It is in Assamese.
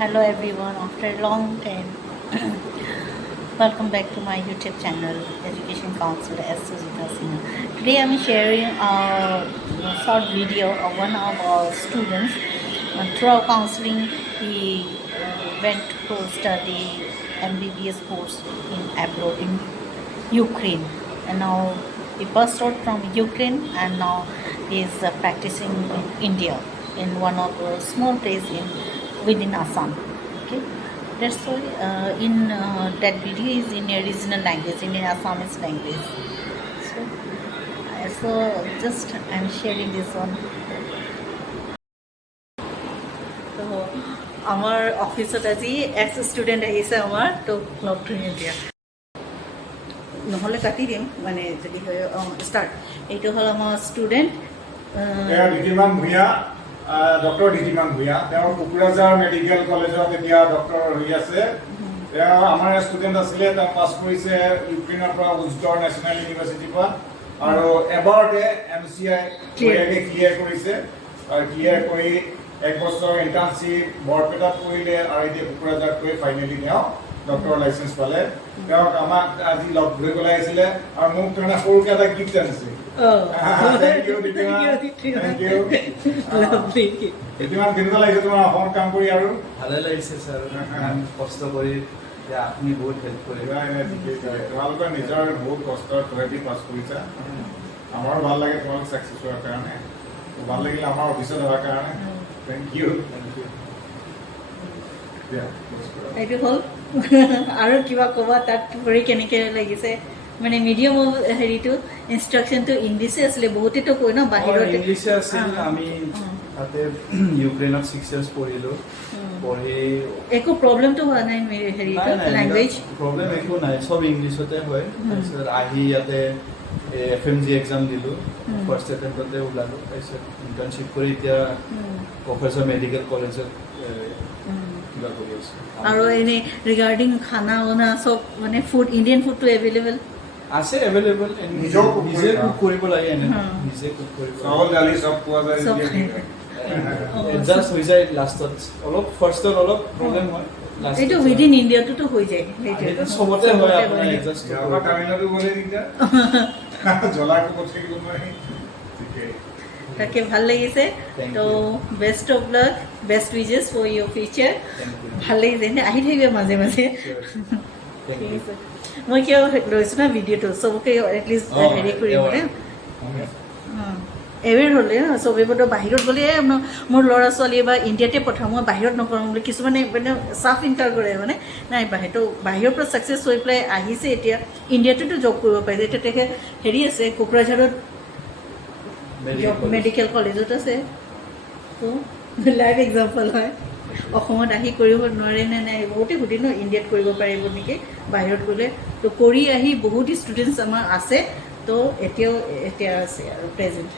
Hello everyone, after a long time. Welcome back to my YouTube channel, Education Counselor S. Sujita Singh. Today I am sharing a short video of one of our students. Through counseling, he went to study MBBS course in abroad in Ukraine, and now he passed out from Ukraine, and now he is practicing in India in one of the small place within Assam. Okay, that's why that video is in a regional language, in an Assamese language. So just I'm sharing this one. So our office আজি এক্স ষ্টুডেণ্ট আহিছে আমাৰ তো লগ ধৰি দিয়া নহ'লে কাটি দিম মানে যদি হয় ষ্টাৰ্ট এইটো হ'ল আমাৰ ষ্টুডেণ্ট ঋদ্ধিমান ভূঞা ডক্টৰ ঋদ্ধিমান ভূঞা তেওঁ কোকৰাঝাৰ মেডিকেল কলেজত এতিয়া ডক্টৰ হৈ আছে তেওঁ আমাৰ ষ্টুডেণ্ট আছিলে তেওঁ পাছ কৰিছে ইউক্ৰেইনৰ পৰা উজ্জৰ নেশ্যনেল ইউনিভাৰ্চিটিৰ পৰা আৰু এবাৰতে MCI ক্লিয়াৰ কৰিছে আৰু ক্লিয়াৰ কৰি এক বছৰ ইণ্টাৰ্ণশ্বিপ বৰপেটাত কৰিলে আৰু এতিয়া কোকৰাঝাৰত কৰি ফাইনেলি তেওঁ ডক্টৰ লাইচেন্স পালে তেওঁক আমাক আজি লগ ধৰিবলৈ আহিছিলে আৰু মোক কাৰণে সৰুকৈ এটা গিফ্ট আনিছে Thank you, Thank you. Lovely. Wriddhiman কেনেকুৱা লাগিছে তোমাৰ অসমত কাম কৰি আৰু ভালে লাগিছে ছাৰ কষ্ট কৰি আপুনি বহুত হেল্প কৰিবা তোমালোকৰ নিজৰ বহুত কষ্টৰ থ্ৰুৱেদি পাছ কৰিছা আমাৰো ভাল লাগে তোমালোক ছাকচেছ হোৱাৰ কাৰণে ভাল লাগিলে আমাৰ অফিচত হোৱাৰ কাৰণে থেংক ইউ এইটো হ'ল আৰু কিবা ক'বা তাত কৰি কেনেকৈ লাগিছে মানে মিডিয়াম হেৰিটো ইনষ্ট্ৰাকশ্যনটো ইংলিছে আছিলে বহুতেতো কয় ন বাহিৰত ইংলিছে আছিল আমি তাতে ইউক্ৰেইনত 6 ইয়াৰ্ছ পঢ়িলোঁ পঢ়ি একো প্ৰব্লেমটো হোৱা নাই হেৰিটো লেংগুৱেজ প্ৰব্লেম একো নাই চব ইংলিছতে হয় তাৰপিছত আহি ইয়াতে FMG এক্সাম দিলোঁ ফাৰ্ষ্ট এটেম্পটতে ওলালোঁ তাৰপিছত ইণ্টাৰ্ণশ্বিপ কৰি এতিয়া প্ৰফেচৰ মেডিকেল কলেজত কিবা কৰি আছোঁ আৰু এনে ৰিগাৰ্ডিং খানা বানা চব মানে ফুড ইণ্ডিয়ান ফুডটো এভেইলেবল আছে এভেইলেবল নিজে কুক কৰিব লাগে এনে নিজে কুক কৰিব চাউল দালি চব পোৱা যায় এডজাষ্ট হৈ যায় লাষ্টত অলপ ফাৰ্ষ্টত অলপ প্ৰব্লেম হয় এইটো উইদিন ইণ্ডিয়াটোতো হৈ যায় সেইটো চবতে হয় আপোনাৰ এডজাষ্ট তামিলনাডু গ'লে দিগদাৰ জ্বলাটো পঠিয়াই নোৱাৰি তাকে ভাল লাগিছে তো best of luck best wishes for your future ভাল লাগিছে এনে আহি থাকিব মাজে মাজে ঠিক আছে মই কিয় লৈছোঁ না ভিডিঅ'টো চবকে এটলিষ্ট হেৰি কৰিবলৈ এৱেৰ হ'লে চবেইতো বাহিৰত গ'লে মোৰ ল'ৰা ছোৱালী বা ইণ্ডিয়াতে পঠাওঁ মই বাহিৰত নকৰোঁ বুলি কিছুমানে মানে চাফ ইনকাৰ কৰে মানে নাই বাহিৰৰ পৰা ছাকচেছ হৈ পেলাই আহিছে এতিয়া ইণ্ডিয়াটোতো জব কৰিব পাৰিছে এতিয়া তেখেত হেৰি আছে কোকৰাঝাৰত মেডিকেল কলেজত আছে তো লাইভ এক্সাম্পল হয় অসমত আহি কৰিব নোৱাৰে নে নাই বহুতে সুধি ন ইণ্ডিয়াত কৰিব পাৰিব নেকি বাহিৰত গ'লে তো কৰি আহি বহুত ষ্টুডেণ্টছ আমাৰ আছে তো এতিয়া আছে আৰু প্ৰেজেণ্ট